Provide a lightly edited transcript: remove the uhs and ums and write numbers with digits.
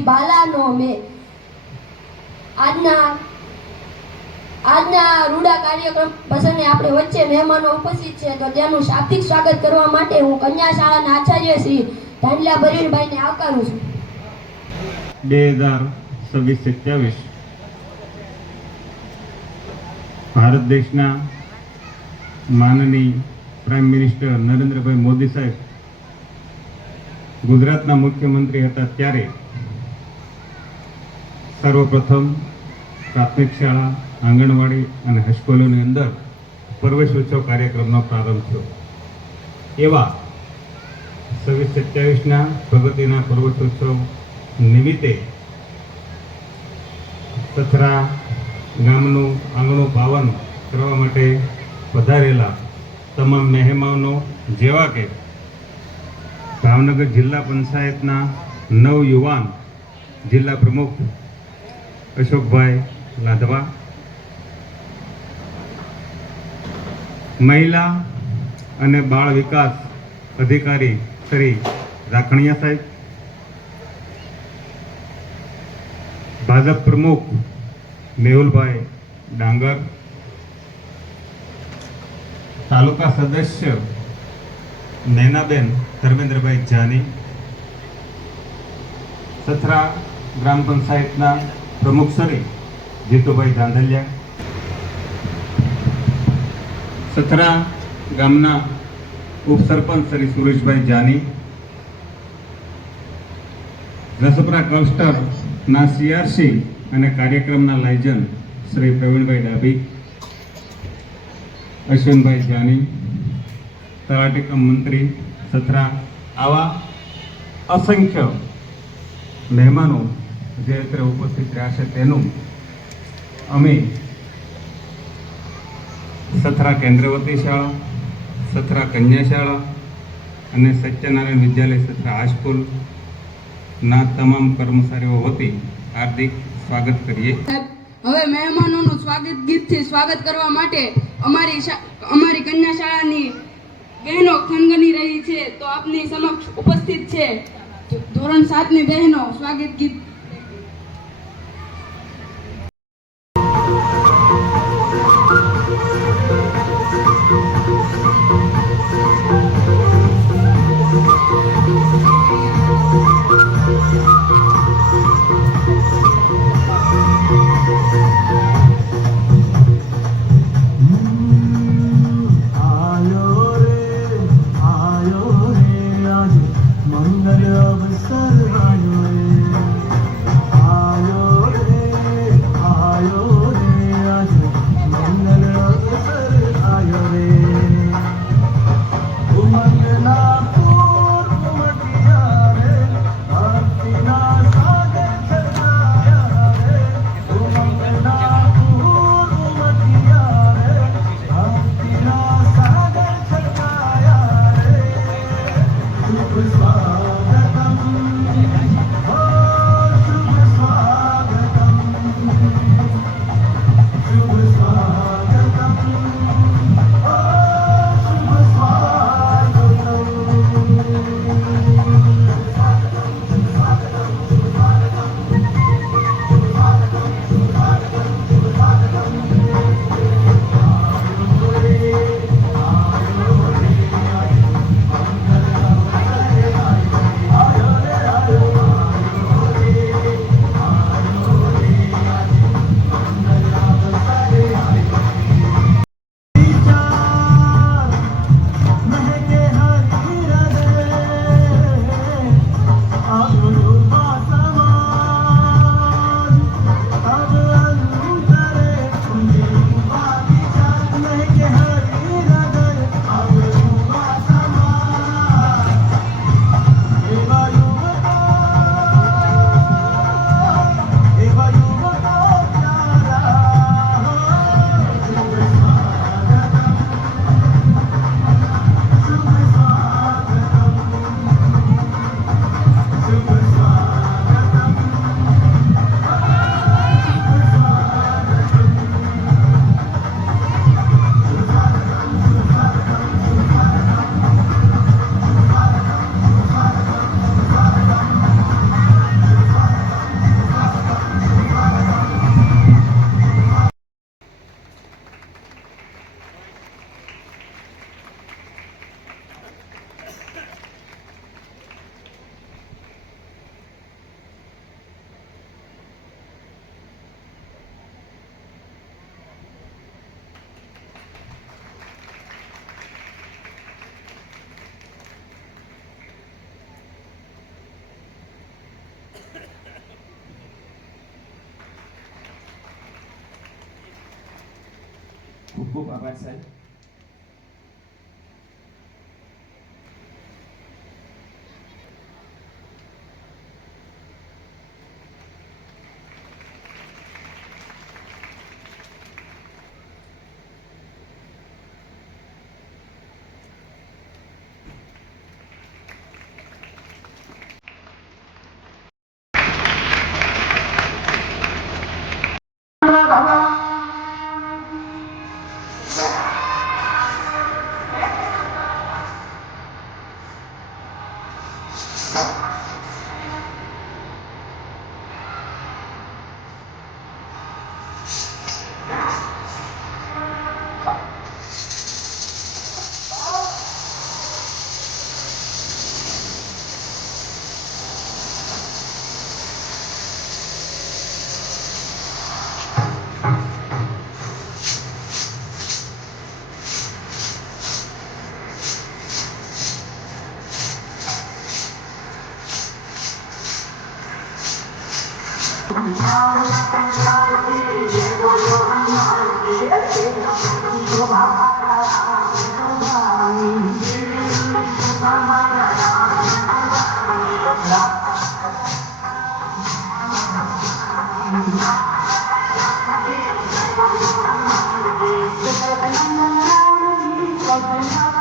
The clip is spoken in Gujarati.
ઈ બાલાનો મેં આજના રૂડા કાર્યક્રમ પ્રસંગે આપણે વચ્ચે મહેમાનો ઉપસ્થિત છે, તો તેનું શાબ્દિક સ્વાગત કરવા માટે હું કન્યા શાળાના આચાર્ય શ્રી ધાંડલા બરીરભાઈને આવકારું છું. 2026-27 ભારત દેશના માનનીય પ્રાઇમ મિનિસ્ટર નરેન્દ્રભાઈ મોદી સાહેબ ગુજરાતના મુખ્યમંત્રી હતા ત્યારે સર્વપ્રથમ પ્રાથમિક શાળા, આંગણવાડી અને હાઈસ્કૂલોની અંદર પ્રવેશોત્સવ કાર્યક્રમનો પ્રારંભ થયો. એવા 26-27ના પ્રગતિના પ્રવેશોત્સવ નિમિત્તે સથરા ગામનું આંગણું પાવન કરવા માટે પધારેલા તમામ મહેમાનો, જેવા કે ભાવનગર જિલ્લા પંચાયતના નવયુવાન જિલ્લા પ્રમુખ અશોકભાઈ લાધવા, મહિલા અને બાળ વિકાસ અધિકારી શ્રી રાખણીયા સાહેબ, ભાજપ પ્રમુખ મેહુલભાઈ ડાંગર, તાલુકા સદસ્ય નૈનાબેન ધર્મેન્દ્રભાઈ જાની, સથરા ગ્રામ પંચાયતના પ્રમુખ શ્રી જીતુભાઈ ધાંધલિયા, સથરા ગામના ઉપસરપંચ શ્રી સુરેશભાઈ જાની, રસપરા ક્લસ્ટરના સીઆરસી અને કાર્યક્રમના લાયજન શ્રી પ્રવીણભાઈ ડાભી, અશ્વિનભાઈ જાની, તલાટીકમ મંત્રી સથરા, આવા અસંખ્ય મહેમાનો જે અત્યારે ઉપસ્થિત રહ્યા છે તેનું અમે સથરા કેન્દ્રવતી શાળા, સથરા કન્યા શાળા અને સત્યનારાયણ વિદ્યાલય સથરા હાઈસ્કૂલના તમામ કર્મચારીઓ વતી હાર્દિક સ્વાગત કરીએ. હવે મહેમાનોનું સ્વાગત ગીતથી સ્વાગત કરવા માટે અમારી કન્યા શાળાની બહેનો ખનગની રહી છે, તો આપની સમક્ષ ઉપસ્થિત છે ધોરણ 7ની બહેનો. સ્વાગત ગીત. મંગલ અવસર આયો રે. ખૂબ ખૂબ આભાર સાહેબ. Thank you.